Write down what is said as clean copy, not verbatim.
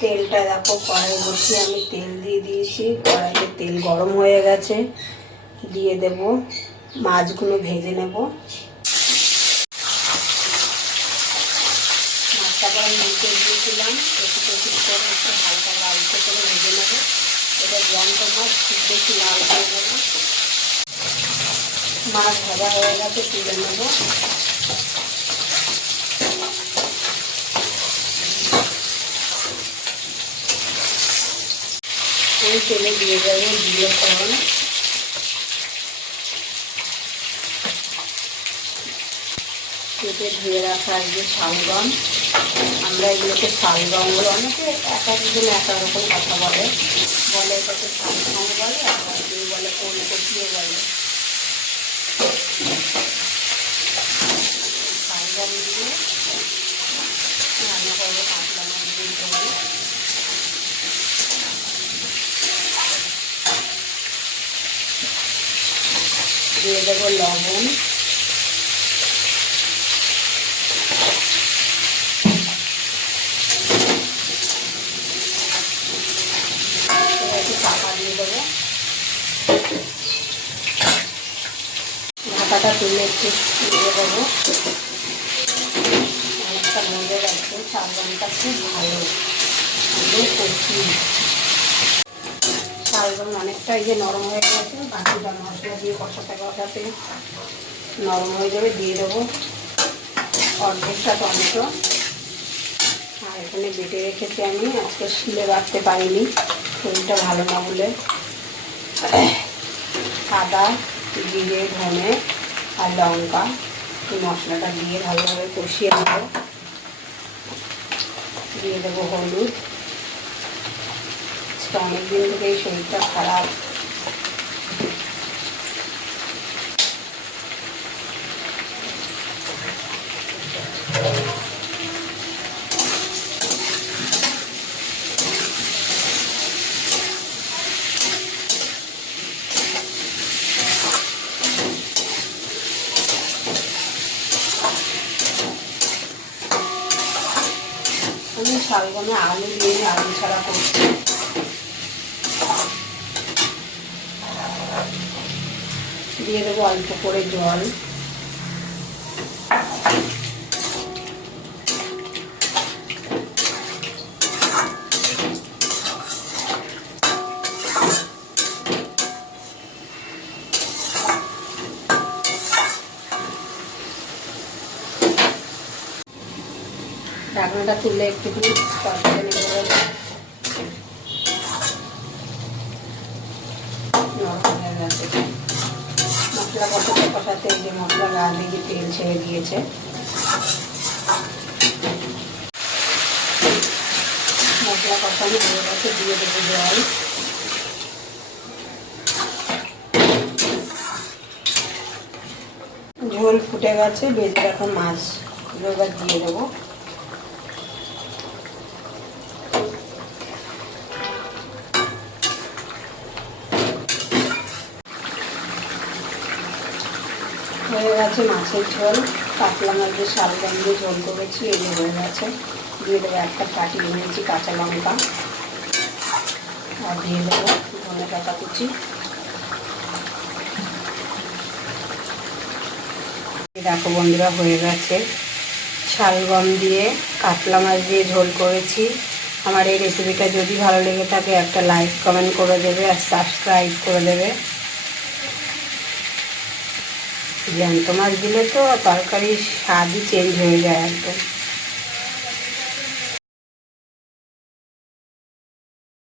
তেলটা দেখো কড়াই বসিয়ে আমি তেল দিয়ে দিয়েছি। কড়াইতে তেল গরম হয়ে গেছে, দিয়ে দেব মাছগুলো ভেজে নেব। মাছটা করে নিচে দিয়েছিলাম, একটু করে একটু হালকা লালচে করে ভেজে নেব। এটা জ্যান্ত মাছ, খুব বেশি লাল করবো না। মাছ ভাজা হয়ে গেছে, তুলে নেব। ওই তেলে দিয়ে দেবো জিরে ফোড়ন, কেটে ধুয়ে রাখা যে শালগম। আমরা এগুলোকে শালগম বলে, অনেকে এক একজন এক এক রকম কথা বলে। এটাকে শালগম বলে, আবার কেউ বলে ওলকপিও বলে। শালগম দিয়ে রান্না করবো কাতলা মাছ দিয়ে করবো। দিয়ে দেবো লবণ, চাপা দিয়ে দেবো। ঢাকাটা তুলে একটু দিয়ে দেবো। অনেকটা মজে রাখছে, শালগমটা খুব ভালো, কচি। শালগম অনেকটা যে নরম হয়ে গেছে, বাকিটা মশলা দিয়ে কষাতে নরম হয়ে যাবে। দিয়ে দেবো অর্ধেকটা টমেটো। আর এখানে বেটে রেখেছি আমি, আজকে শিলে রাখতে পারিনি, শরীরটা ভালো না বলে। আদা, জিরে, ধনে আর লঙ্কা, এই মশলাটা দিয়ে ভালোভাবে কষিয়ে নেব। দিয়ে দেবো হলুদ। অনেকদিন থেকে এই শরীরটা খারাপ, আমি শালগমে আলু দিয়ে আলু ছাড়া করছি। দিয়ে দেবো অল্প করে জল। ঢাকনাটা তুলে একটুখানি তরকারি নেড়ে দেবো। নরম হয়ে গেছে, মশলা কষাতে এই যে মশলা গা দিয়ে তেল ছেড়ে দিয়েছে। মশলা কষানো হয়ে গেছে, দিয়ে দেবো জল। ঝোল ফুটে গেছে, ভেজে রাখা মাছ এবার দিয়ে দেবো। হয়ে গেছে মাছের ঝোল। কাতলা মাছের শালগম দিয়ে ঝোল করেছি, এই যে হয়ে গেছে। দিয়ে দেবো একটা কাটিয়ে নিয়েছি কাঁচা লঙ্কা, আর দিয়ে দেবো ধনে পাতা কুচি। দেখো বন্ধুরা, হয়ে গেছে শালগম দিয়ে কাতলা মাছ দিয়ে ঝোল করেছি। আমার এই রেসিপিটা যদি ভালো লেগে থাকে একটা লাইক কমেন্ট করে দেবে, আর সাবস্ক্রাইব করে দেবে। জ্যান্ত মাছ দিলে তো তরকারির স্বাদই চেঞ্জ হয়ে যায় একদম।